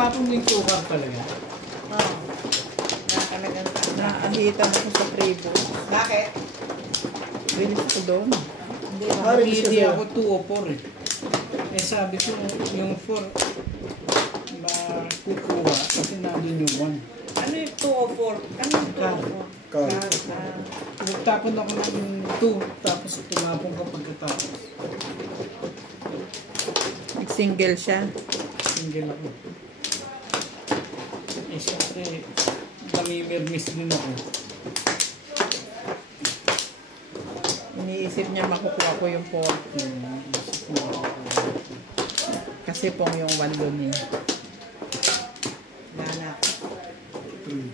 Tinatapon mo yung tukar talaga. Oo. Naahitan ako sa tribo. Bakit? Bilis ko doon. Hindi ako 2 o 4 eh. Eh sabi ko, yung 4 makukuha kasi nandun yung 1. Ano yung 2 o 4? Ano yung 2 o 4? Car. Nagtapon ako ng 2, tapos tumapon ka pagkatapos. Nag-single siya. Single ako. Eh syempre, nami-miss din ako. Iniisip niya makukuha ko yung 4. Kasi pong yung 1 doon eh. Lala. Okay.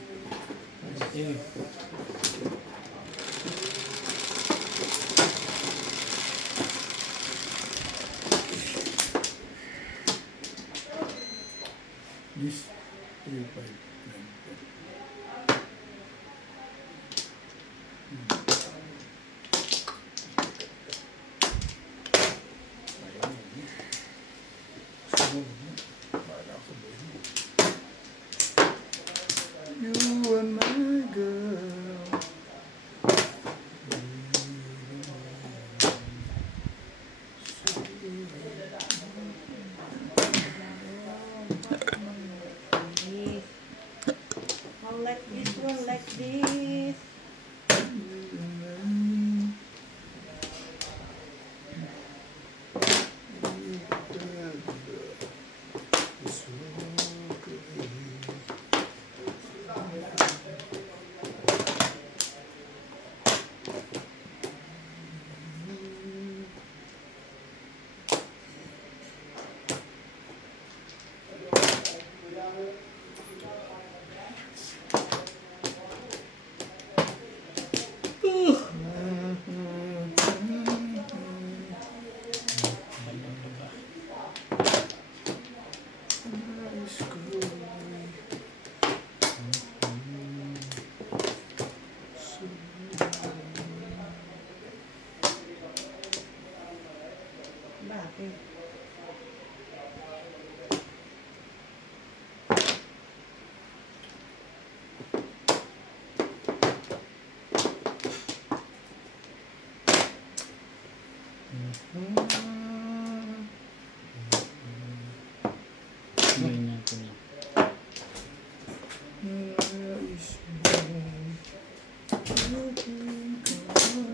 This 3, 5, 9, 10. You are my girl. One like this, one like this. Bakit?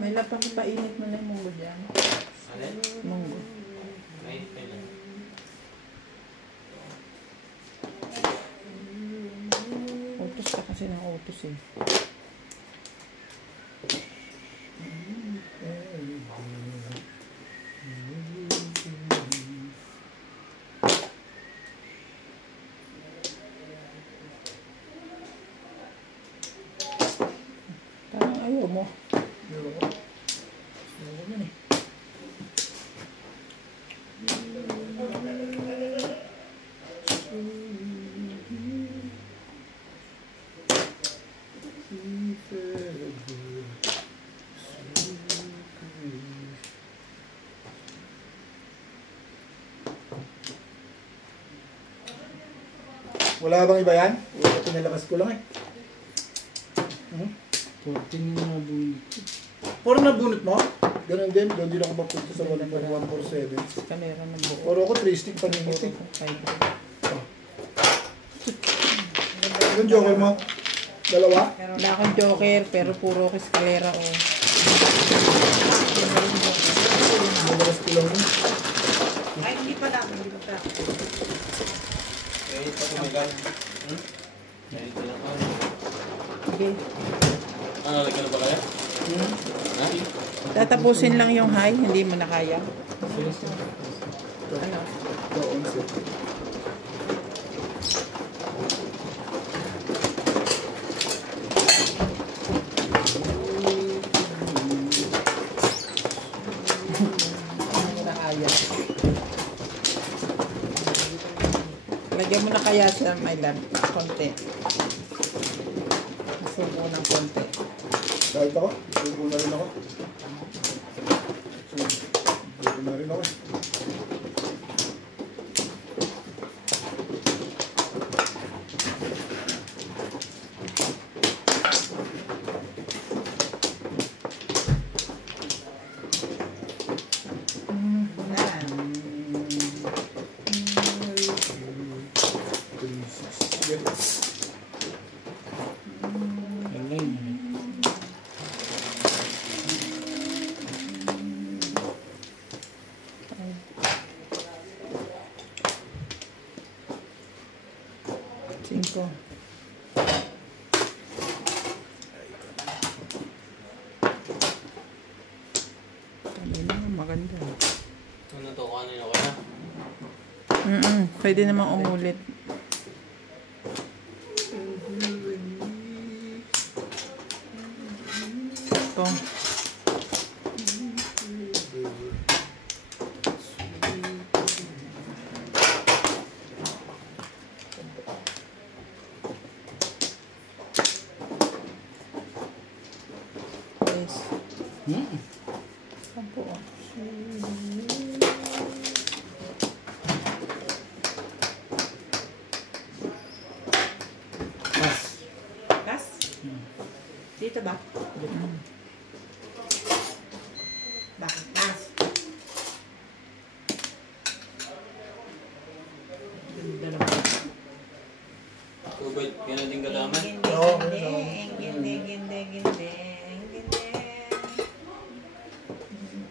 May lapang painit mo na yung munggo dyan. Munggo. Utos ka kasi ng utos eh. Parang ayaw mo. Wala bang iba yan? Wala, pinalabas ko lang eh. 14 yung nabunit. Puro nabunot mo? Ganun din, doon din ako mapunta sa 147. Kalera ng buo. Puro ako 3 stick paningit eh. Yung joker mo? Dalawa? Wala akong joker, pero puro ko eskalera o. Malabas ko lang yun. Ay, hindi pa lang. Hindi pa. Okay. Ano, lagyan na ba kaya? Ha? Tatapusin lang yung high, hindi mo na kaya. Ano? Doon siya. Hindi mo na kaya. Lagyan mo na kaya sa my lab. Konti. Subo ng konti. Kahit ako, subo na rin ako. Subo na rin ako. ko. Ayun na, maganda. Ano to, kung ano yun ako na? Pwede namang umulit. Ito. Yes. Sampo. Gas? Dito ba? Bakit? Gas. Ganda naman. Tubig, ganun din kadami. Oo,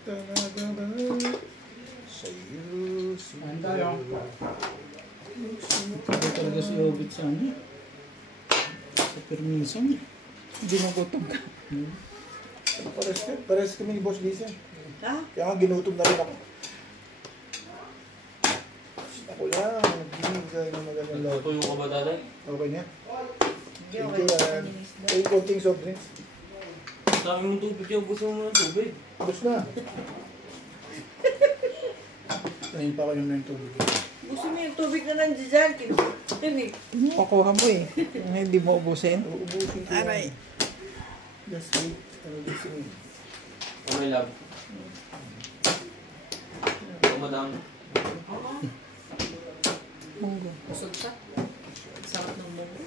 talaga ba sa'yo Handa lang. Sabi talaga si Obit sa ano. Sa permisan. Ginugutom ka. Pares kami ni Boss Lisa. Ha? Kaya nga ginutom na rin ako. Ako lang, binigay ng magandang love. Natutuyo ka ba, tatay? Okay niya? Hindi, Thank okay. you, and ay konting soft drinks. Sabi mo tubig yung gusto mo ng tubig. Bus na. Dahil pa ko yung ng tubig. Gusto mo yung tubig na nandiyan dyan. Kinukuha Pakuha mo eh. Kung hindi mo ubusin. Uubusin ko Aray. yan. Just wait. I'm listening. Oh, my love. Oh, madam. Munggo. Busog ka. Sarap ng munggo.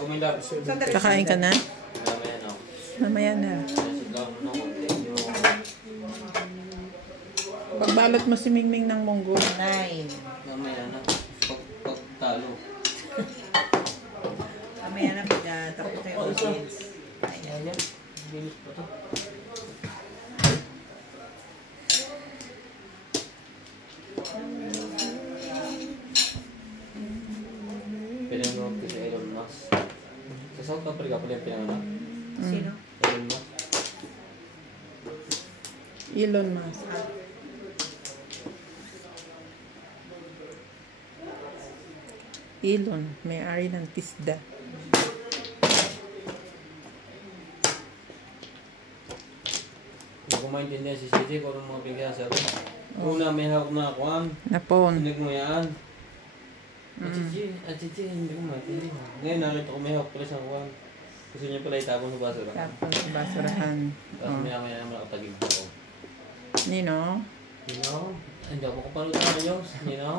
Oh, my love. Sandali. Kakain ka na? Mamaya na ako. Mamaya na. Sit lang no, thank you. Pagbalot mo si Mingming ng munggo. 9. Mamaya na. Pag talo. Mamaya na pag tapos na yung audience. Ayan. Bilis pa to. Pinanood ko si Elon Musk. Sa South Africa pala yung pinanood. Sino? Elon Musk. Elon Musk. Elon, may-ari ng tisda. Hindi ko maintindihan si CJ kung anong mga pinagsasabi. Una may hawak na akuan. Napon. Sinig mo yan. CJ, hindi ko maintindihan. Ngayon nakita ko may hawak pala siyang akuan. Gusto niya pala itapon sa basura. Tapos sa basurahan. Tapos maya naman nakatagig ako. Nino? You know? Hindi ako kapanood ng news. You know?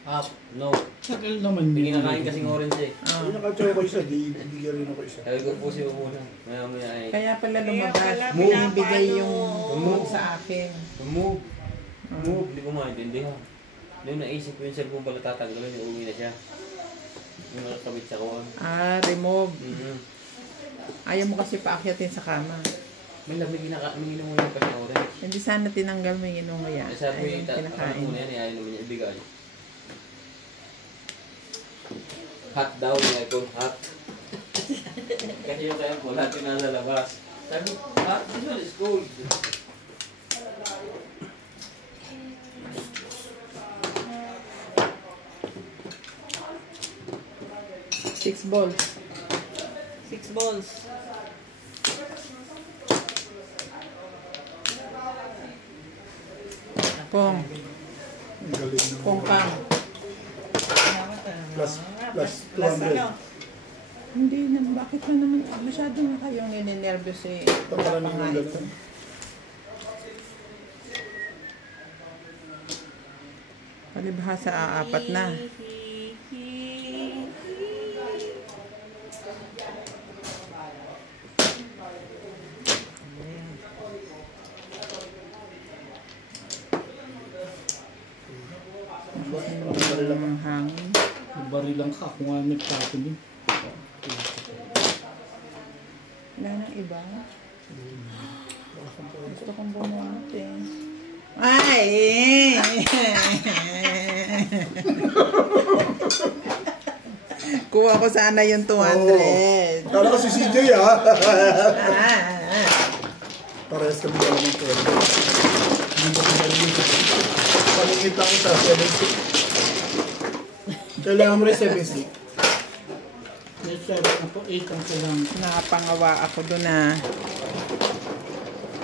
Up. No. Tagal naman Hindi yun. kinakain kasing orange eh. Yung nakatsura ko isa, di rin ako isa. Sabi ko po siya muna. Maya ay. Kaya pala Kaya lumabas. pala Binibigay yung pinapalo. move sa akin. Move. Move. Hindi ko maintindihan. Noong naisip ko yung cellphone pala tatanggalin, yung uwi na siya. Yung nakakabit sa kuwan. Remove. Mm-hmm. Ayaw mo kasi paakyatin sa kama. May lamig may inuman yung kasing orange. Hindi sana tinanggal mo yung inungaya. Sabi ko Ay, yung kinakain. muna yan, ayaw naman niya ibigay. Hot daw, yung icon hot. Kasi yung kaya po, lahat yung nasa labas. Sabi ko, hot, this one is cold. Six balls. 6 balls. Pong. Ang galing ng Pong kang. Plus Plus 200. ano? Hindi na, bakit na naman masyado na kayong ninenervyos eh. Paparami ng Ito. ganun. Palibhasa aapat na. Ang hangin. Bari lang ka kung ano nagtapon yun. Wala nang iba. Gusto kong bumunot eh. Ay! Kuha ko sana yung 200. Kala ko si CJ ha. Ah. Parehas kami naman ng 12. Hindi ko pinagin. Pamingit lang kita, 7-6. Kailangan mo rin 7-6. Yes, 7 po, 8 ang kailangan. Nakapangawa ako doon na.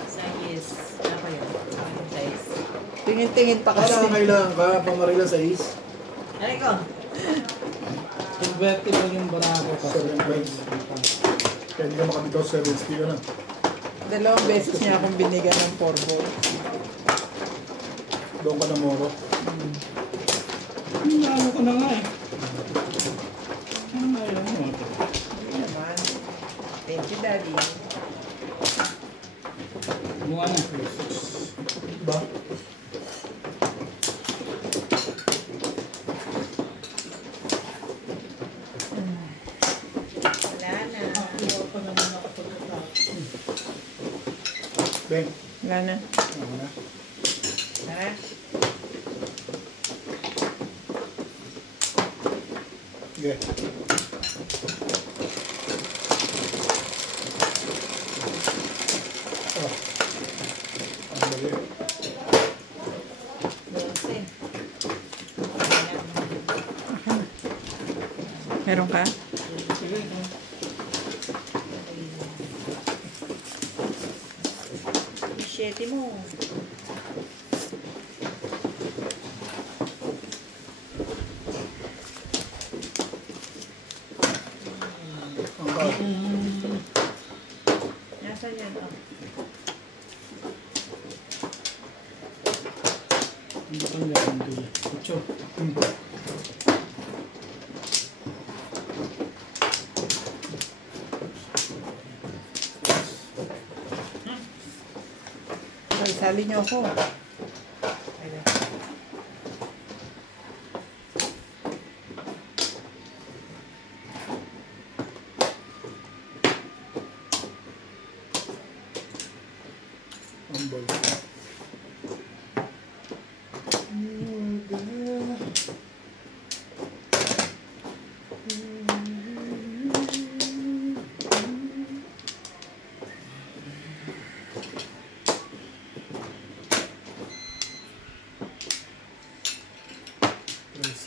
Size. Ano ko yun? Anong size? Tingin-tingin pa kasi. Kailangan ka, pamarila sa is. Ano ko? Convertible yung barako kasi. 7 points. Kaya hindi ka makabitaw sa 7 speed na. 2 beses niya akong binigyan ng 4 balls. Doon ka na moro. Ano ko na nga eh. Ano nga yun? Hindi naman. Thank you, Daddy. Mukha na. Ba? Wala na. Ako pa naman nakapagkatapos. Ben. Wala na. Ano na? Tara. Sige. Oh. Ang mali. 12. Meron ka? Sige. Shitty mo. Ang bag. Nasaan yan? Oh. Hindi ko nga hindi. Ocho. Ay, sali niyo ako. Ayun. Ang bag.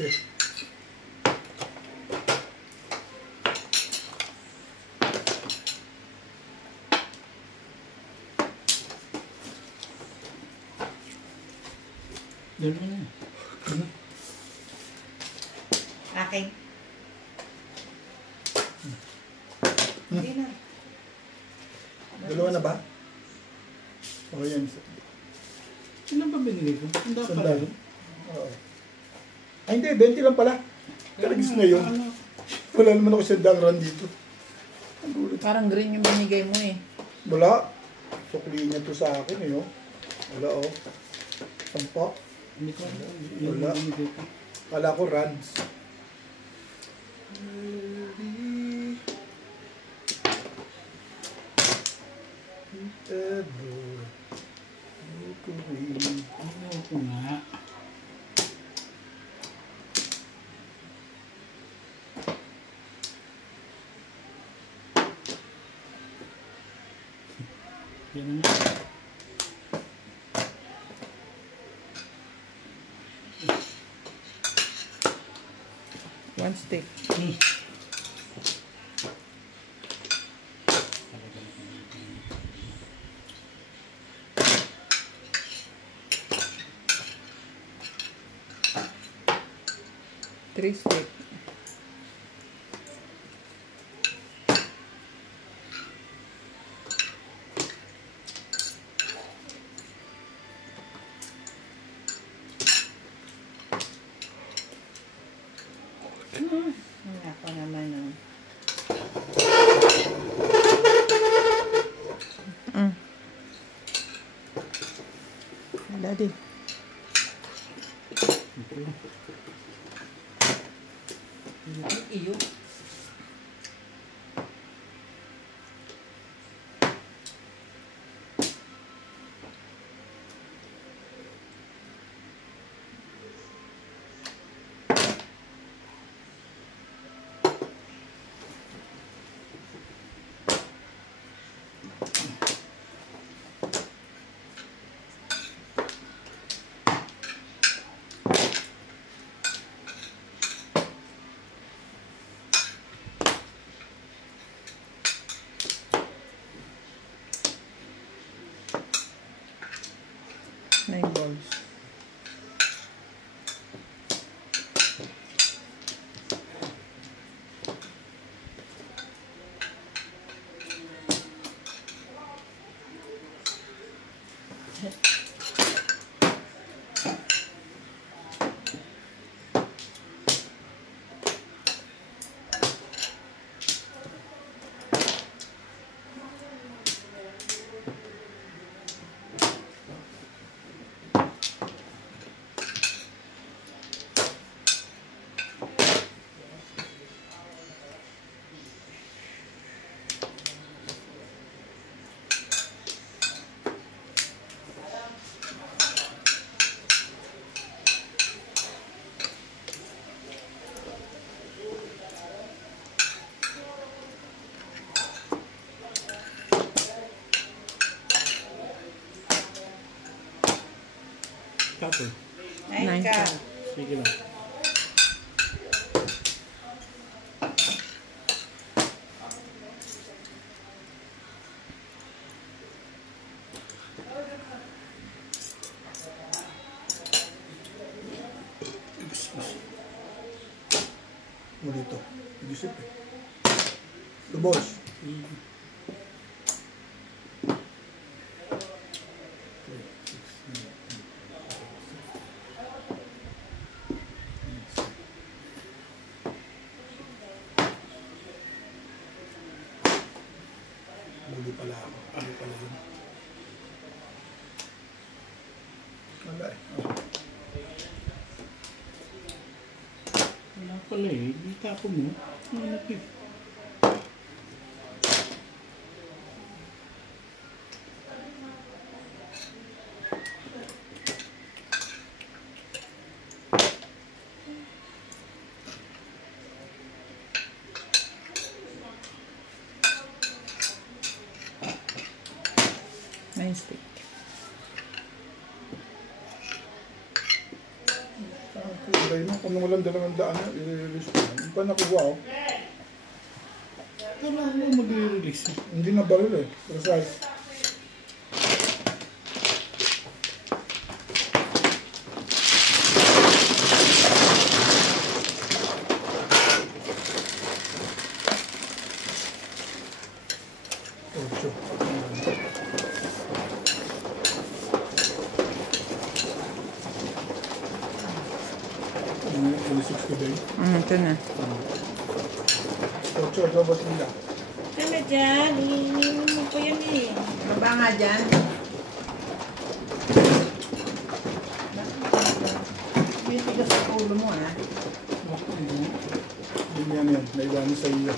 Trece. Yan na yan. Akin. Hindi na. Dalawa na ba? O yan. Ilan ba binili ko? Ang dapat. Sandal. Oo. Ay hindi, 20 lang pala. Karagis na yun. Ano? Wala naman ako sa run dito. Ang gulit. Parang green yung binigay mo eh. Wala. Sukli niya to sa akin eh. Oh. Wala oh. Sampa. Hindi ko alam. Wala. Yung binili ko. Kala ko runs. Ano ko nga. Yan na. One stick. Three stick. Ako naman oh. Daddy. Tapos. 9 ka. Sige lang. Mo dito. Isip eh. Lubos. Muli pala ako. Muli pala yun. Wala eh. Oh. Wala pala eh. Di tapo mo. Ano eh. Nine stick. Kulay mo, kung walang 200, i-release ko. Hindi pa nakuha ako. Ano mo mag-release? Hindi na baril eh. Precise. Ocho. Ano yung 60 ba yun? Ito na. Ocho, dobas nila. Ito na dyan. Iniinom mo ko yan eh. Baba nga dyan. Bitigas sa ulo mo ha. Hindi yan. Naiwanan sa iyo.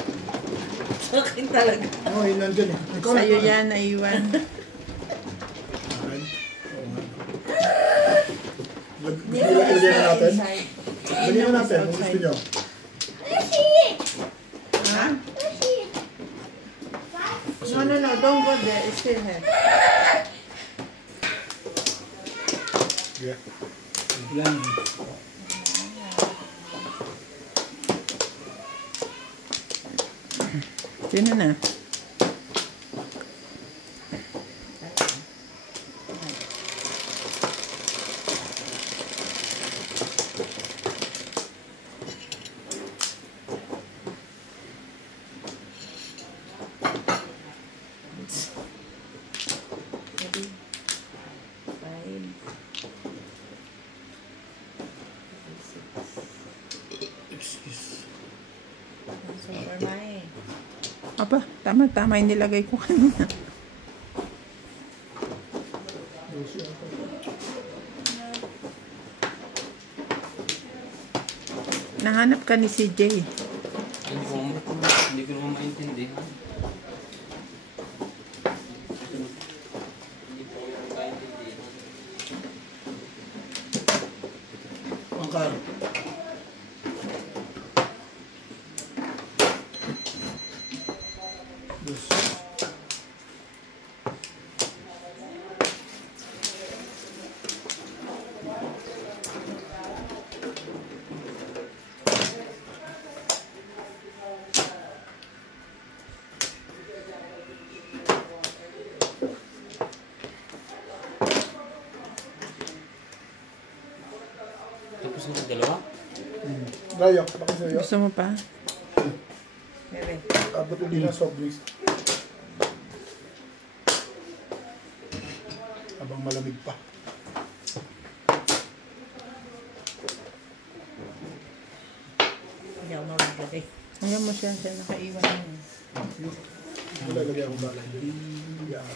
Sa akin talaga. Oo, yun nandyan eh. Ikaw na. Sa'yo yan, naiwan. Ay, oo nga. Lagyan na natin. Lagyan na natin kung gusto nyo. Ha? No, don't go there. It's still here. Yeah. Lang. Sino na? Excuse. Super Mai. Aba, tama yung nilagay ko kanina. Nahanap ka ni CJ. Hindi ko naman maintindihan. Hindi ko naman maintindihan. Pangkar. Dos. Tapos na dalawa? Rayak, baka sa'yo. Gusto mo pa? Bebe. Abot uli na soft drinks. Habang malamig pa. Hindi ako magbigay. Hanggang mo siya nakaiwan na. Wala lagyan akong balay. Yeah.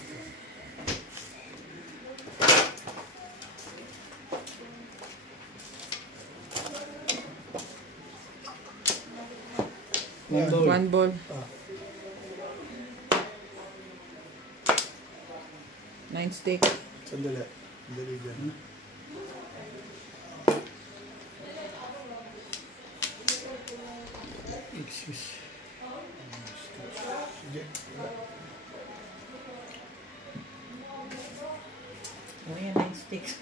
One ball. One ball. Ah. 9 stick. Sandali. Sandali dyan. Excuse. Sige. O yan, 9 sticks.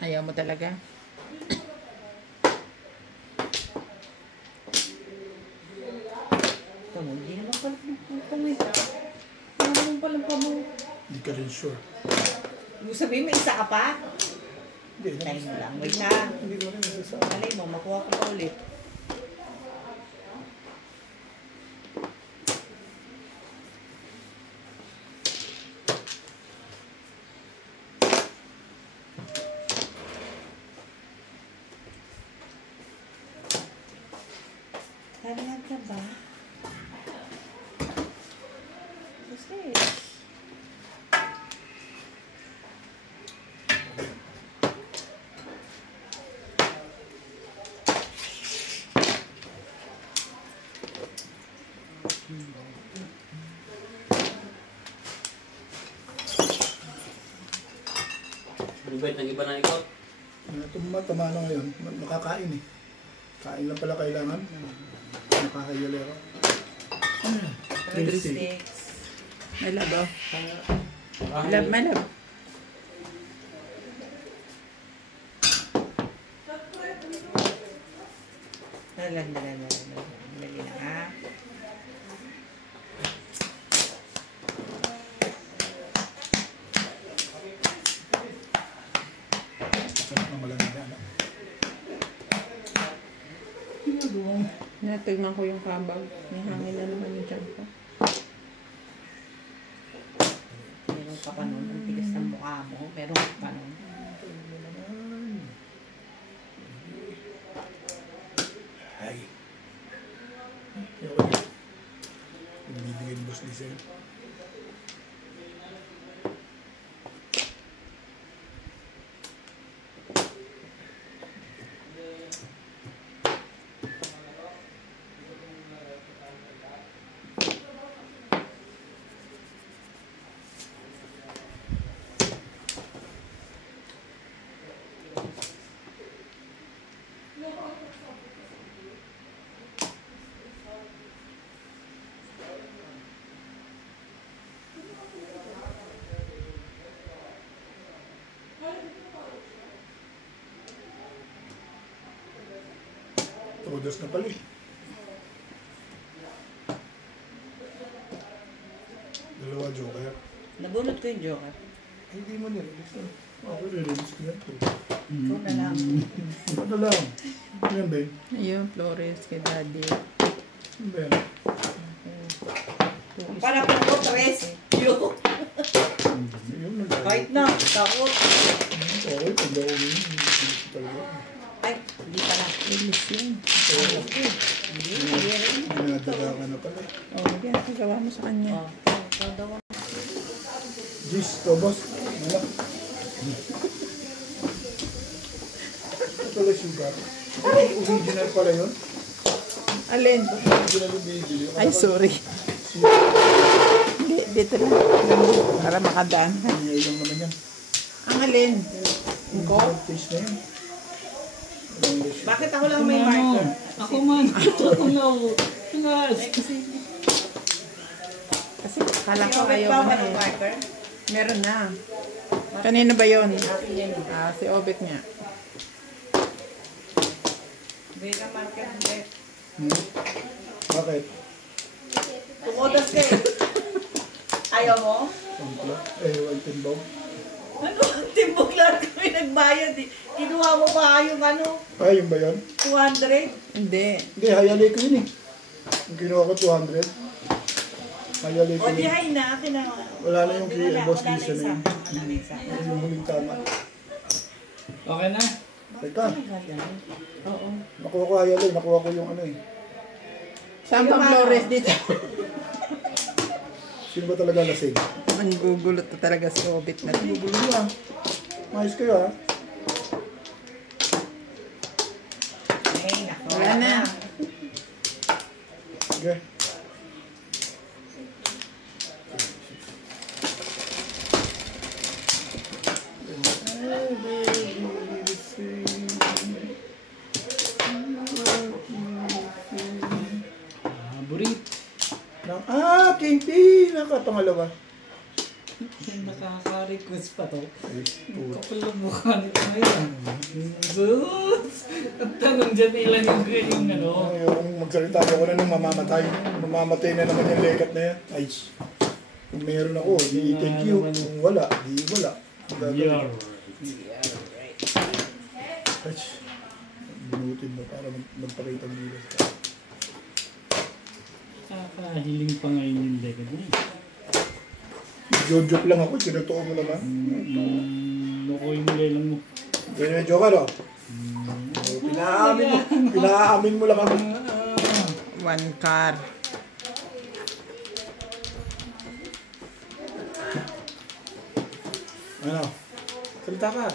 Ayaw mo talaga? Ito mo, hindi naman pala pumit. Hindi naman pala pumit. Hindi ka rin sure. Ibig sabihin, may isa ka pa? Hindi, Time lang. Wait na. hindi ko rin masasabi. Malay mo, makuha ko pa ulit. Talagang ka ba? What's this? Lubait ng iba na ikot. Tama na ngayon. Makakain eh. Kain lang pala kailangan. Nakakayalera. Sticks. Malab, oh. Malab, malab. Dali na ha. Sarap na malamig na. Ginagawa mo. Natignan ko yung kabag. May hangin na naman yung tiyan ko. Meron ka pa nun. Ang tigas ng mukha mo. Meron ka pa nun. Ay. Bibigyan boss ni Sir. Todos na pala eh. Dalawa joker. Nabunot ko yung joker. Hindi mo nirelease na. Ako nirelease ko yan. Ikaw na lang. Ano na lang? Yan ba yun? Ayun, Flores kay Daddy. Ano ba yan? Para po ko, tres. Yun. Yun na lang. Kahit na. Takot. Okay, pag daw yun. Talaga. Ay, hindi pala. Release yun. Hindi, hindi rin. Minadala ka na pala. Oh, yan. Gawa mo sa kanya. Oh, ikaw daw. Gis, tobos. Wala. Ito pala sugar. Original pala yun. Alin? Original yung bibili. Ay, sorry. Hindi, dito lang. Para makadaan ka. Ngayon lang naman yan. Ang alin? Ko? Taste na yun. Bakit ako lang may marker? Ako man. Ako na. Kasi kala ko Obet ayaw pa mo ba na ng eh. marker? Meron na. Kanino ba yun? Akin yan. Ah, si Obet niya. Vera marker hindi. Bakit? Tumodas ka eh. Ayaw mo? Sampla? One timbaw. Ano? Timbog lang kami nagbayad eh. Kinuha mo pa yung ano? Ay, yun ba yun? 200? Hindi. Hindi, hayali ko yun eh. Yung kinuha ko 200. Hayali ko O di yun. hay na. Akin na. Wala na yung kay Boss Wala na Lisa na isa. yun. Wala na isa. Yun yung huling tama. Okay na. Teka, Oo. nakuha ko hayali. Nakuha ko yung ano eh. Saan bang Flores dito? Sino ba talaga lasing? Ang gugulot na talaga si Obet na. Gugulo niya. Maayos kayo ha. Ay, nako. Wala na. Sige. Burit. Ng aking pinakapangalawa. Nakaka-request pa to. Ay, puto. Kapal na mukha nito ngayon. Sus! At tanong dyan ilan yung ano. Yung magsalita ako na nung mamamatay. Mamamatay na naman yung legat na yan. Ay, kung meron ako, di thank you. Kung wala, di wala. You're Ay, binutin mo para magpakita ng bilas ka. Kakahiling pa ngayon yung legad niya. Joke lang ako, tinutuo mo naman. Lukoy mo lang mo. Ganyan yung joke, ano? Pinaamin mo lang ako. 1 car. Ano? Salita ka.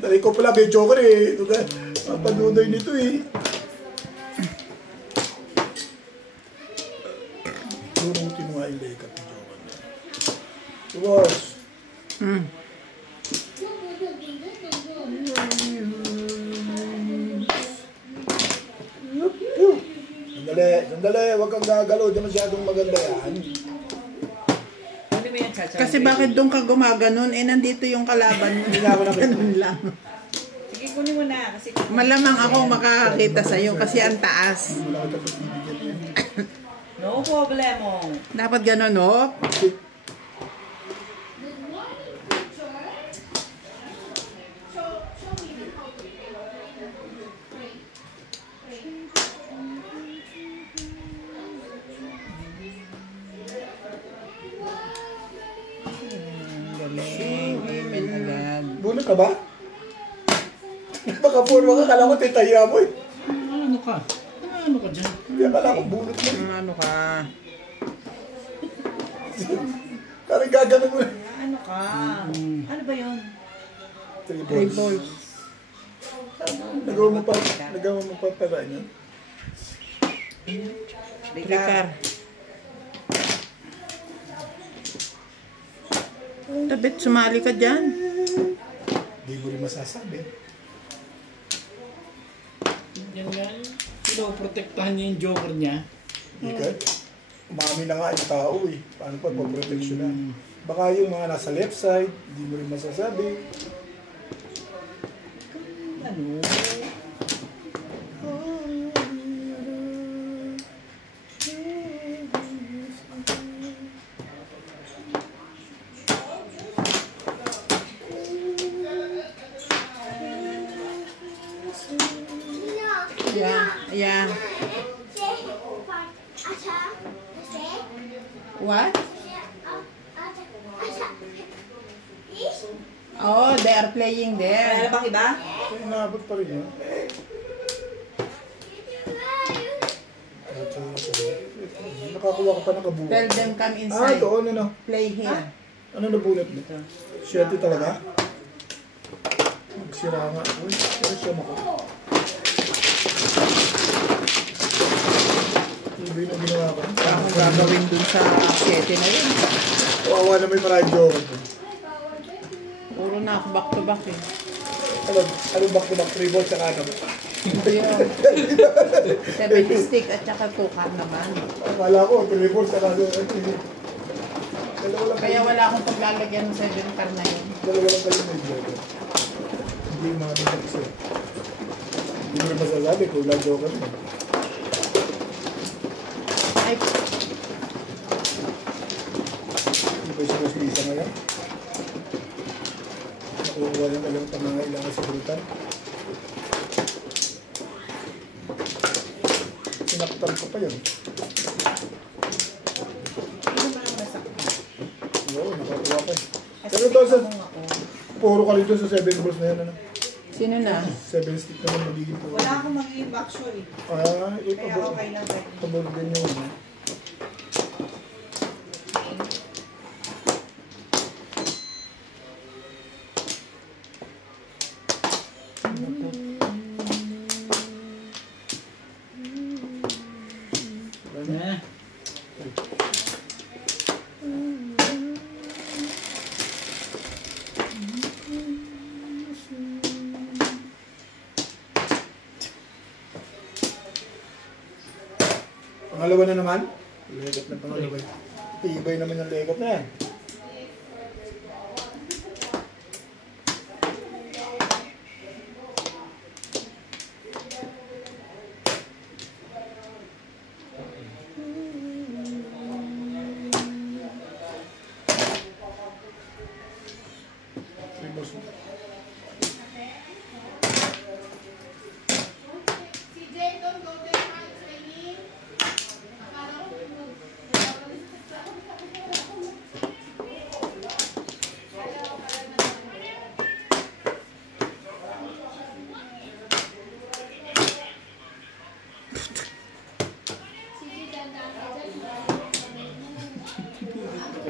Dali ko pala, may joker eh. Papanunoy nito eh. Turutin mo nga yung legat ng joker na. Boss. Sandali, huwag kang gagalaw. Di masyadong maganda yan. Hindi mo yan sasabihin. Kasi bakit doon ka gumaganon? Eh, nandito yung kalaban mo. Hindi na ako nakita. Ganun lang. Sige, kunin mo na. Kasi Malamang ako makakakita sa'yo kasi ang taas. Wala ka tapos bibigyan yan. no problemo. Dapat ganun, oh. Bunot ka ba? Baka puro ka, kala ko titaya mo eh. Ano ka? Ano ka dyan? Hindi, kala ko bunot mo eh. Ano ka? Karang gagawin mo eh. Ano ka? Ano ba yun? 3 3 balls. balls. Nagawa mo pa para niya. 3 car. Tabit, sumali ka dyan. Hindi mo rin masasabi. Yan nga. Pinoprotektahan niya yung joker niya. Hindi ka. Umami na nga yung tao eh. Paano pa protection na? Baka yung mga nasa left side, hindi mo rin masasabi. Ano? Yeah. What? Oh, they are playing Kaya there. na bang iba? Kaya naabot pa rin yun. Nakakuha ka pa ng kabuhay. Tell them come Ah, inside. doon ano. Play here. Ano nabunot mo? Siyete talaga? Magsira nga. Uy, ano siya mo ko? Ano ba yung ginawa ko? Ang gagawin dun sa 7 na yun. Kawawa na may maraming joke. Puro na ako back to back eh. Ano back-to-back 3 balls sa kanan? Ito yun. 7 stick at saka 2 car naman. Akala ko, 3 balls sa kanan. Dalawa lang Kaya wala akong paglalagyan ng 7 car na yun. Dalawa lang kayo may joke. Hindi yung mga bigaks eh. Hindi mo rin masasabi kung lang joke mo. Ay, Hindi ba siya Lisa ngayon? Nakuha yung kanyang pangangailangan sa brutal. Sinaktan ko pa yun. Ano ba ang nasaktan? Oo, nakakuha pa eh. Pero ito sa... Puro ka rito sa 7 balls na yan, ano? sino na? 7 stick naman magiging puro. Wala akong magiging actually. Ah, ito Kaya ba? okay lang rin. Pabor din yun. eh. Na. Pangalawa na naman. Legat na pangalawa. Tibay naman yung legat na yan.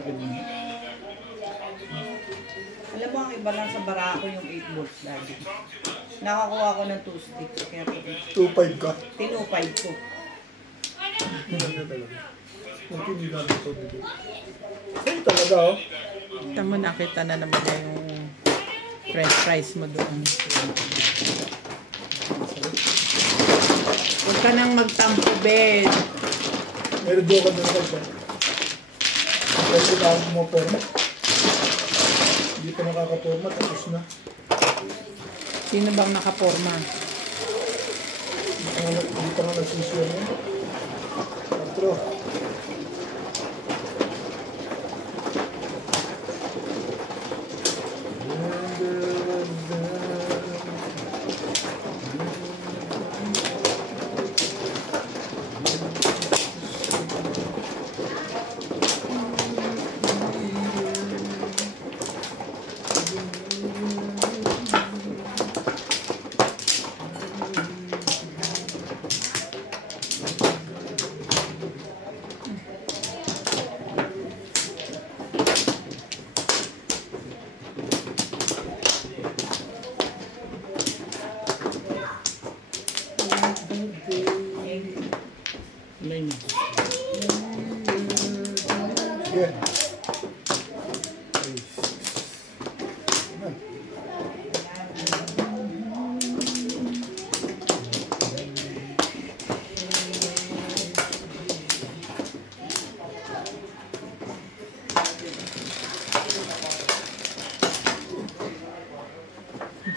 tipid mo. Alam mo, ang iba lang sa Barako yung 8 volts lagi. Nakakuha ko ng 2 sticks. Kaya 2.5 ka. tinupay ko. Hindi talaga. Kung hindi namin ito dito. Ay, talaga oh. Tama, nakita na naman niya yung french fries mo doon. Huwag ka nang magtampo, Ben. Meron doon ka doon siya. Kasi na ako pumaporma. Hindi pa nakakaporma, tapos na. Sino bang nakaporma? Hindi pa nga nagsusuwa niya. 4. Line. Yan.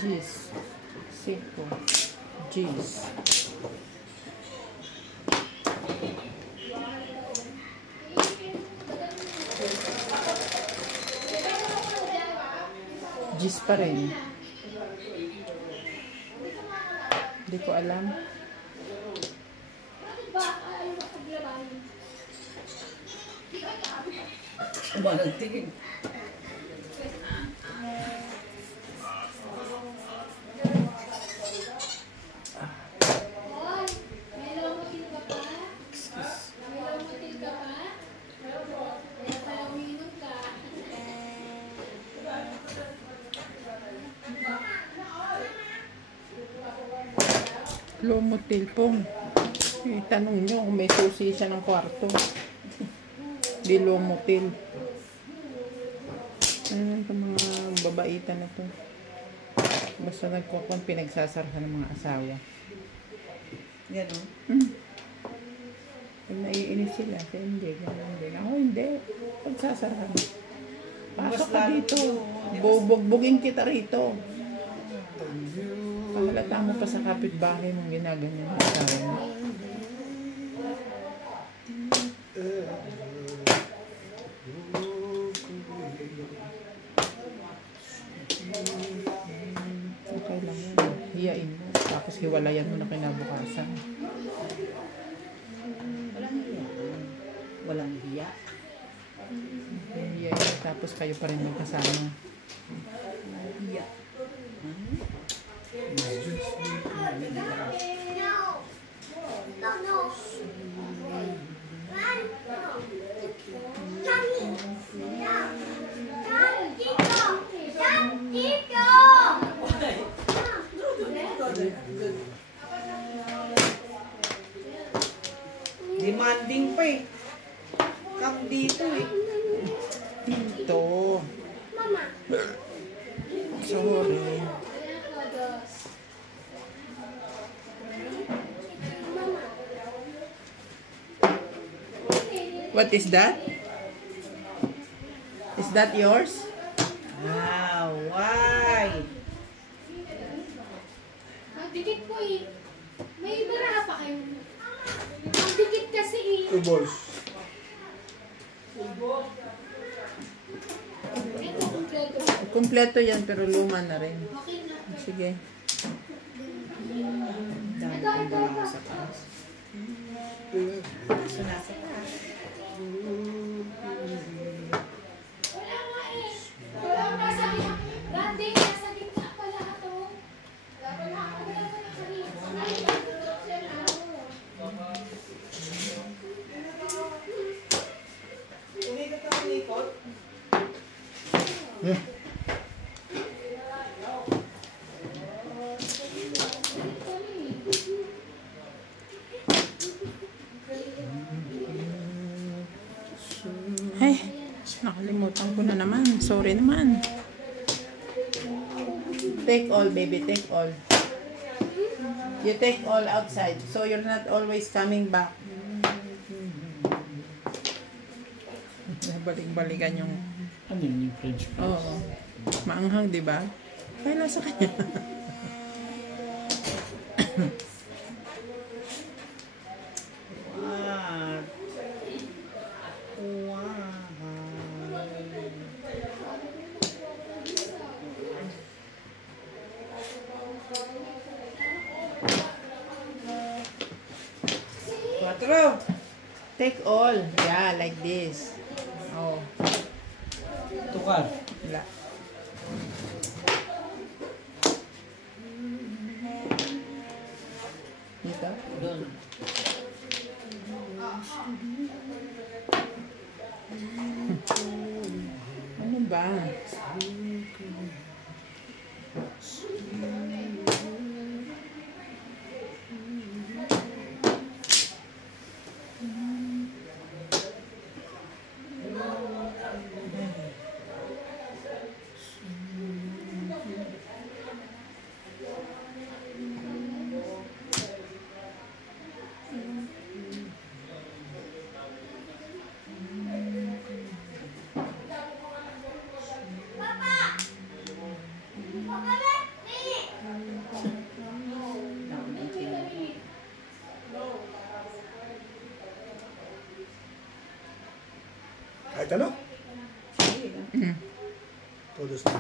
Jeez. 5. Jeez. Jeez pa rin. Hindi ko alam. Walang tingin. Lomotil pong. Tanong nyo kung may susi siya ng kwarto. Di lomotil. Ano lang ito mga babaitan na to. Basta nagkukon pinagsasarhan ng mga asawa. Yan o. Pag naiinis sila, hindi, gano'n din. Ako hindi. Pagsasarhan. Pasok ka dito. Bubugbugin kita rito. Pahalata mo pa sa kapitbahay mong ginaganyan ang asawa mo. Okay lang yun. Hiyain mo. Tapos hiwalayan mo na kinabukasan. Walang hiya. Walang hiya. Hiyain. Tapos kayo pa rin magkasama. Hiya. Demanding pa eh. Come dito eh. Dito. Sorry. What is that? Is that yours? Wow, why? Dikit po eh. May bara pa kayo. Ang dikit kasi eh. 2 balls. Ito, kompleto. Kompleto yan pero luma na rin. Okay na. Sige. Dami kong bangaw sa taas. So, nasa taas. Wala nga eh. Wala nga nasa gitna. Randy, nasa gitna pala ito. Wala na kanina. Umikot ka umikot. Hmm. Ay, nakalimutan ko na naman. Sorry naman. Take all, baby. Take all. You take all outside. So you're not always coming back. Balik-balikan yung... Ano yun yung French fries? Oo. Maanghang, di ba? Kaya nasa kanya. What? Wow. Quatro. Take all. Yeah, like this. Oh. Tukar. Wala. Dito? Doon. Ano ba? Kahit ano? Todos na.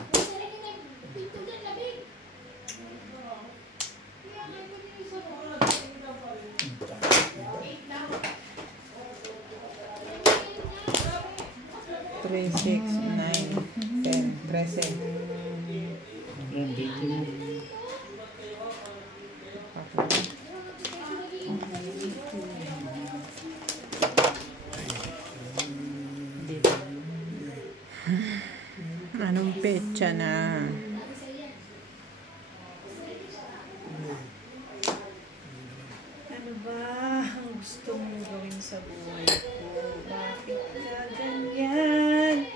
Three, 6, 9, 10, 13. Yan, dito mo. Dito. Anong petsa na? Ano ba ang gusto mong gawin sa buhay ko? Bakit ka ganyan?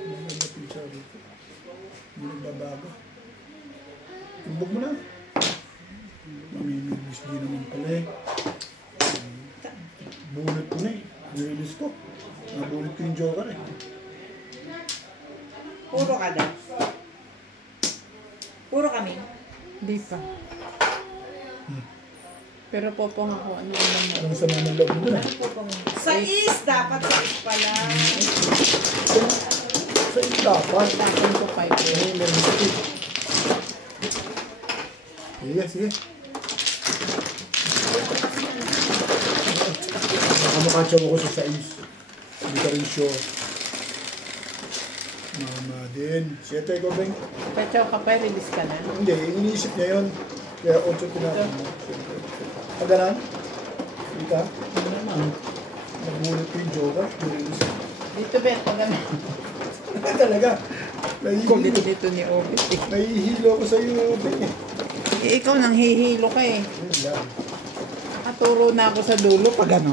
Nagdating siya rito. Hindi nagbabago. Tumbog mo na. Mamimigis din naman pala eh. Bunot ko na eh. Nirelease ko. Nabunot ko yung joker eh. Puro ka daw. Puro kami. Di pa. Pero popong ako. Ano lang mo? Anong sama ng loob mo na? Ano po bang... Sais! Dapat sais pala. Sa dapat. Tapon ko 5. Ay, meron sa tip. Sige, sige. Nakamukatsaw ako sa sais. Hindi ka rin sure. Mama din. Siyete, ikaw ba yung... Petsa ka pa, release ka na. Hindi, iniisip niya yun. Kaya 8 tinatin mo. Paganan? Hindi ka? Ano naman? Nagbunot ko yung joker. Nirelease ko. Dito, Ben, pag ano. Talaga. Kulit Nahihilo. dito ni Obit eh. Nahihilo ako sa iyo, Ben eh. Eh, ikaw nang hihilo ka eh. Yun lang. Nakaturo na ako sa dulo pag ano.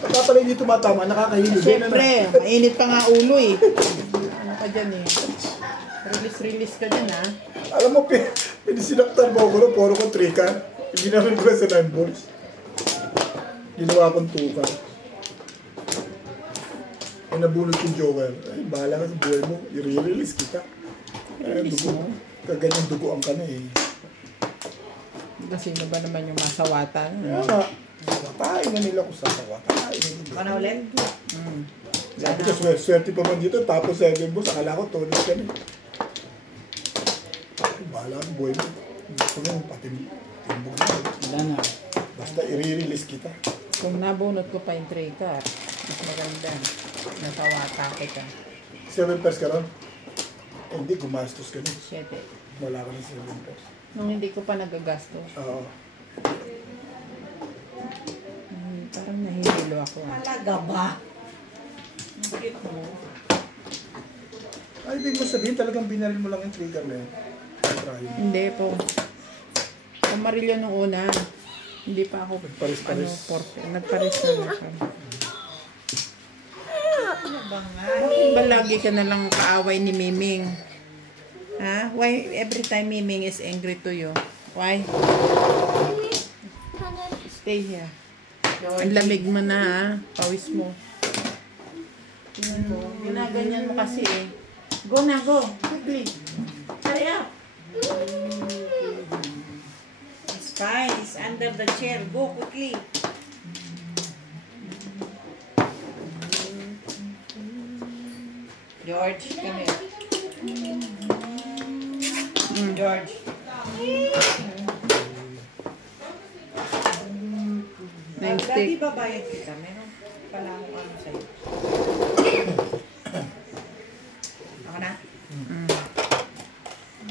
Pagka pala hindi tumatama, nakakahilo. Siyempre, mainit pa nga ulo eh. Ano ka dyan eh. Release ka dyan ha. Alam mo, pinisinaktan mo ako no, puro ko trika. Hindi na rin ko sa 9 balls. Ginawa kong tuka. Ay, nabunot yung joker. Ay, bahala ka sa buhay mo. I-release kita. Ay, Release dugo. mo? Kaganyan dugoan ka na eh. Sino ba naman yung masawatan? Kaya nga, sawatahin na nila kung sasawatahin na nila. Mana ulit? Sabi ko, swerte pa man dito, tapos 7 balls, akala ko tulis ka na. Bahala ka buhay mo. Gusto mo yung patimbog na. Wala na. Basta i-release kita. Kung nabunot ko pa yung trigger, mas maganda. Nasawata kita. 7 pairs ka ron? Eh, hindi, gumastos ka na. 7. Wala ka ng 7 pairs. Nung hindi ko pa nagagastos. Oo. Parang nahihilo ako. Talaga ba? Ang cute mo. Ay, ibig mo sabihin talagang binaril mo lang yung trigger na yun. Try. Hindi po. Kamarilyo nung una. Hindi pa ako Nagparis-paris. Nagparis na ako. Ano ba nga? Bakit ba lagi ka na lang kaaway ni Miming? Ha? Why every time Miming is angry to you? Why? Stay here. Ang lamig mo na ha. Pawis mo. Ginaganyan mo kasi eh. Go na, go. Quickly. Hurry up. It's fine. It's under the chair. Go quickly. George, come here. George. Nice Daddy, take. babayad kita. Meron pala akong ano sa'yo. Ako na?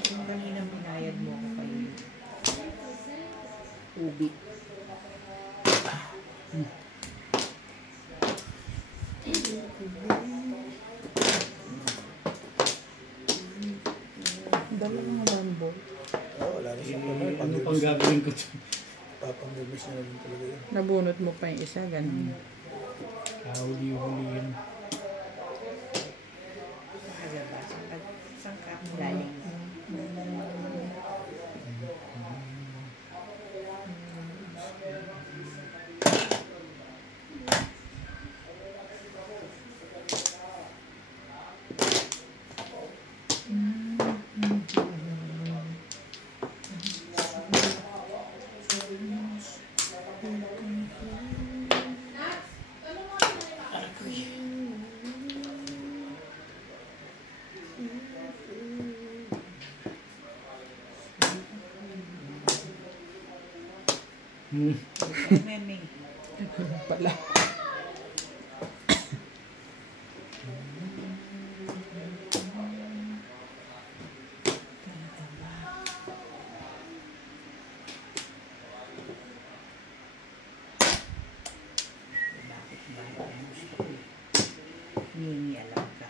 Yung kanina binayad mo ako kayo. Ubi. Dalawang lambo. Wala na siya. Ano pang gagawin ko dyan? Papang-release niya na rin talaga yun. Nabunot mo pa yung isa, ganun. Huli-huli yun. Talaga ba? Saan ka galing? Meming. Pala. Mimi, alam ka.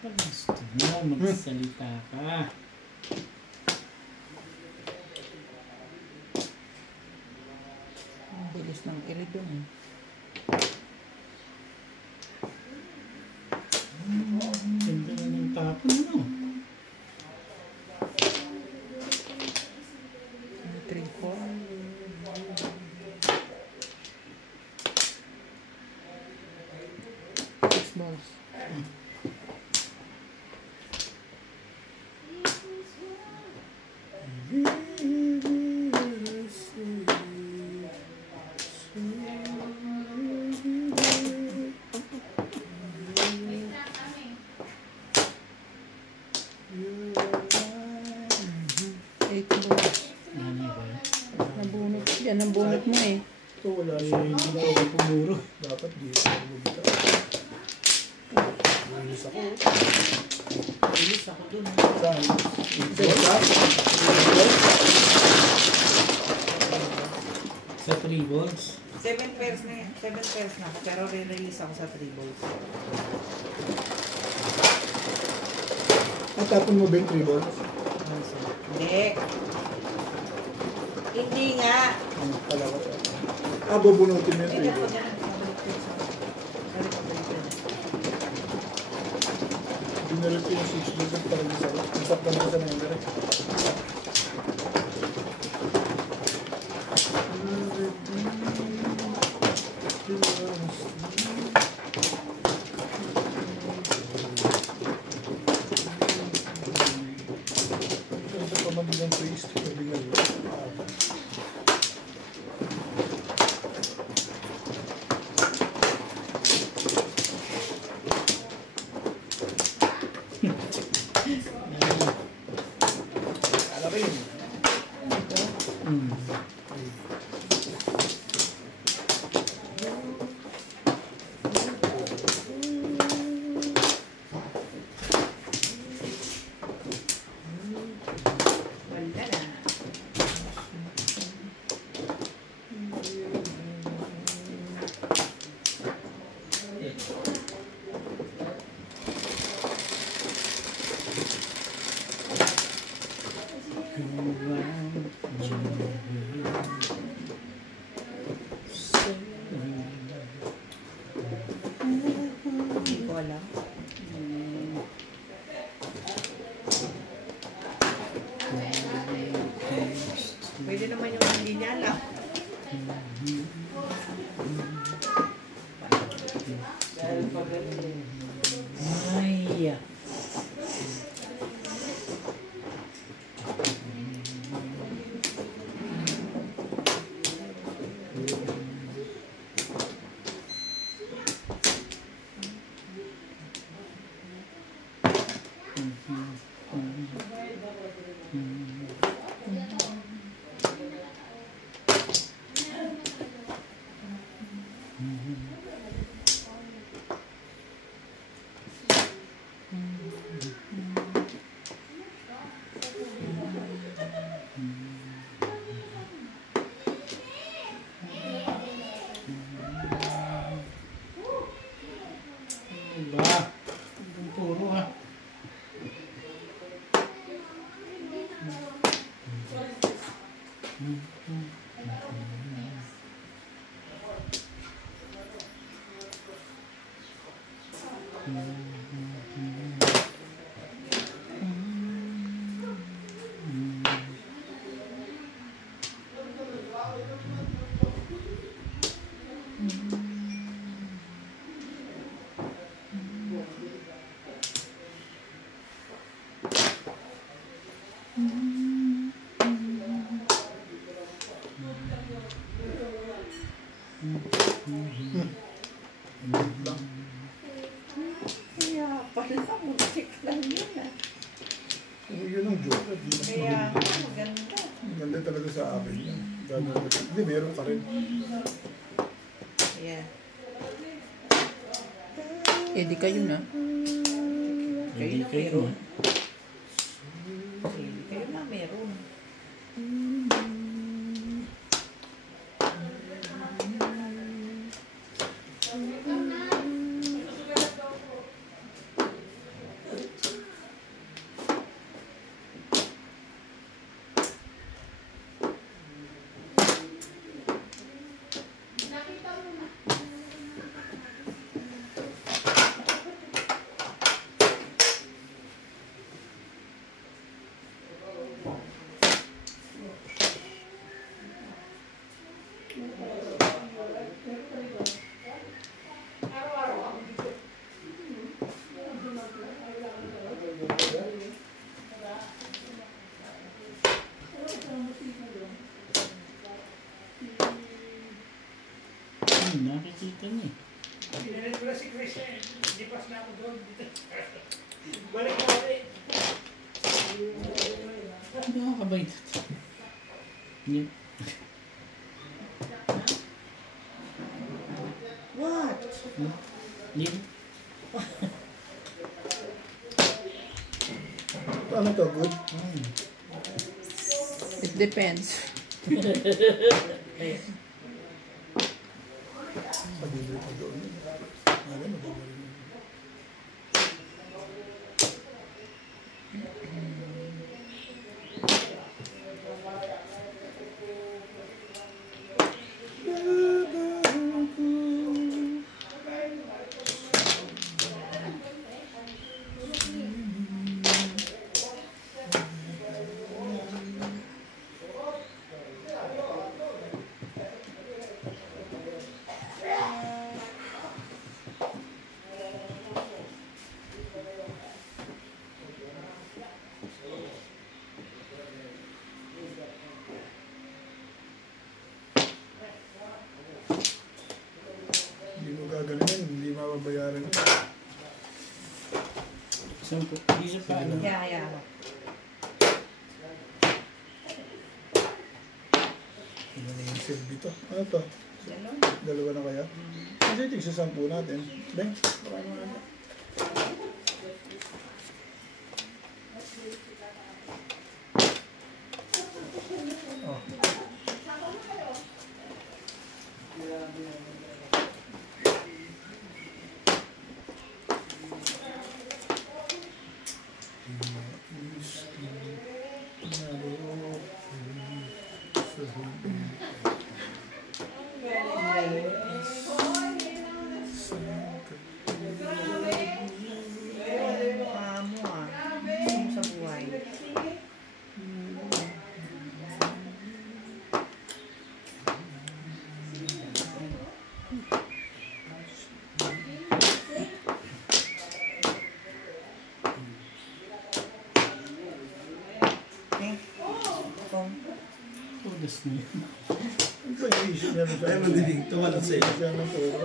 Pag gusto mo, magsalita ka. Ang bilis ng kilidong. Ganda na ng tapon, ano? 3, 4. 6 balls. Nabunot. Yan ang bunot mo eh. Ito wala Eh, siya. hindi na ako pumuro. Dapat dito ako bumita. Release ako. Bilis ako dun. Saan? Sa 3 balls. 7 pairs na yan. 7 pairs na. Pero re-release ako sa 3 balls. Natapon mo ba yung 3 balls? Hindi. Hindi nga. Pala ko. Bubunutin mo yung 3 Ito pa balls. ganun. Binaril ko yung 6 balls at parang isa ko. Isap ka na ka sa number. Ito pa mabilang priest. Mabilang alapin. Pwede naman yung hindi niya alam. Ay, Diba? Ang puro ha. Kaya pala, muntik lang yun ah. Yun ang joke. Kaya maganda. Maganda talaga sa akin yan. Hindi, meron ka rin. Yeah. Eh, di kayo na. Kayo na meron. Kayo na meron. Nakikita niya. Pinalit ko na si Chris eh. Lipas na ako doon. Balik na ulit. Nakakabait. Yan. What? Yan. Ano to, good? It depends. Pag-ibig ko doon. Ano, magagaling. Hindi mo gagalingin, hindi mababayaran yun. Saan po? Isa pa ano? Kaya. Ano na yung silbi to? Ano to? Ano? Dalawa na kaya? Kasi tigsa 10 natin. Beng? Oh. Amo ah. Sa buhay. na yun. Ano ba yung isip niya? Ay, madinig. Tumalon sa'yo.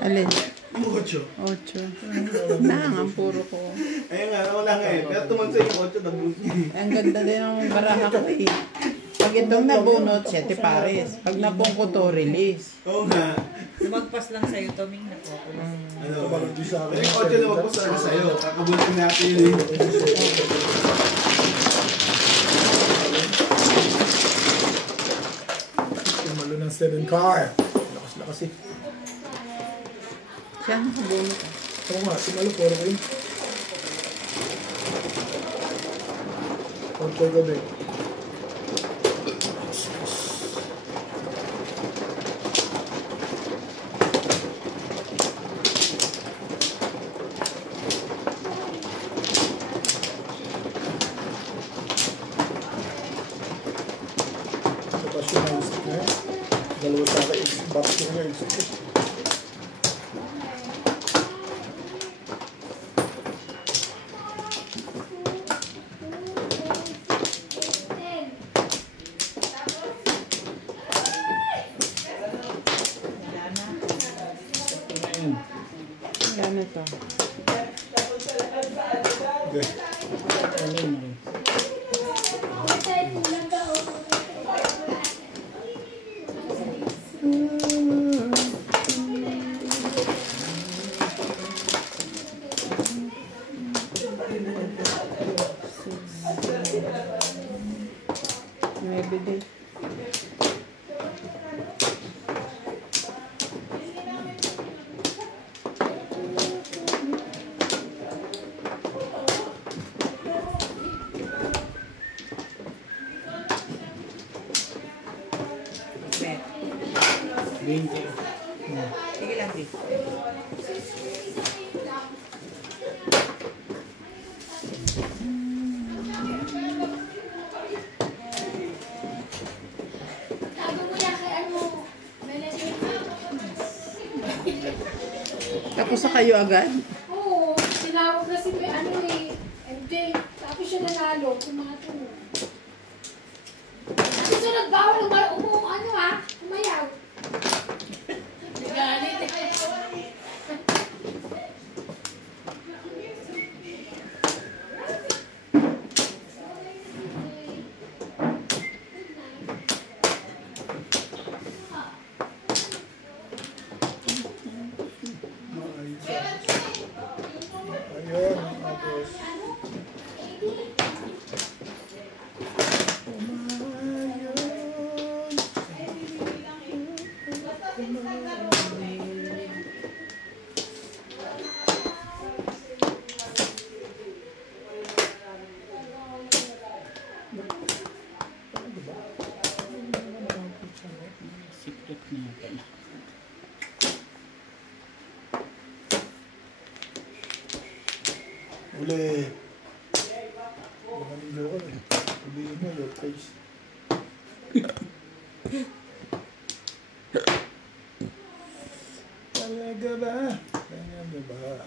Alin? Yung 8. 8. Nang, ang puro ko. Ayun nga, wala nga eh. Pero tumalon sa'yo yung 8 na buti. Ang ganda din ng baraha ko eh. Pag itong nabunot, 7 pares. Pag napungko to, release. Oo nga. Lumagpas lang sa'yo, Toming, naku. Ano? Tumalon di sa akin. Pero yung 8 na magpos talaga sa'yo. Kakabutin natin yun eh. Tumalo ng 7 car. Lakas eh. Siya nakabunot. Oo nga, tumalo, puro ko yun. Pagko gabi. Tapos yung mga isip na yun. Dalawa sa akin, box ko nga isip ko. Wala na. Yan ito. Okay. Ano yun, Marie? Maybe day. Bet. 20. Sige lang, Di. Tago mo yan kay ano, Melanie. Tapos sa kayo agad? Oo, tinawag na si ano eh, MJ. Tapos siya nanalo, tumatulog. Susunod, bawal ano ha, umayaw. Galit eh. Ayun, tapos. Secret na pala. Uli. Baka nilo ko eh. Ulihin mo your face. Talaga ba? Talaga ba?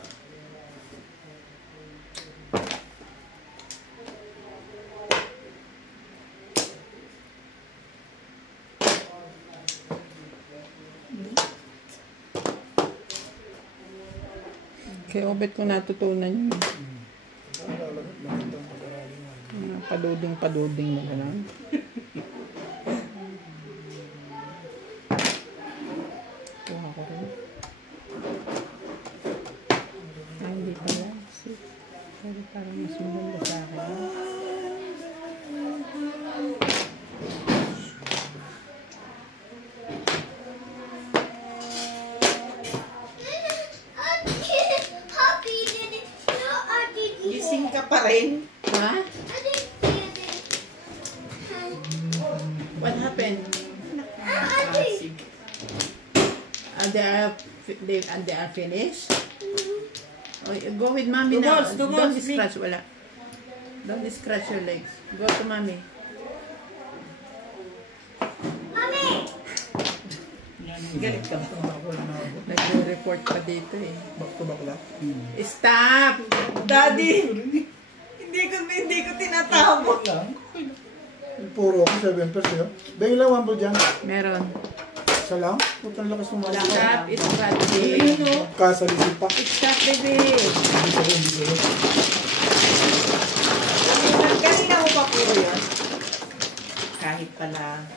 Kaya obet ko natutunan yun. Magandang pag-aralin mo. Mga paduding na gano'n. Kuha ko rin. Ay, hindi pala. Sorry, parang mas maganda sa akin. Gising ka pa rin. Ha? What happened? Klasik. They are finished? Oh, go with mommy now. Two Don't balls, scratch, wala. Don't scratch your legs. Go to mommy. Galit ka. Nag-report pa dito eh. Back to back lang. Stop! Daddy! Hindi ko tinatawag. puro ako, 7 sa'yo. Bengay lang 1 ball dyan. Meron. Isa lang. Putang lakas ng mga. Stop, it's Friday. Kasalisin pa. It's stop, baby. Hindi sa'yo. Kanina mo pa puro yun. Kahit pala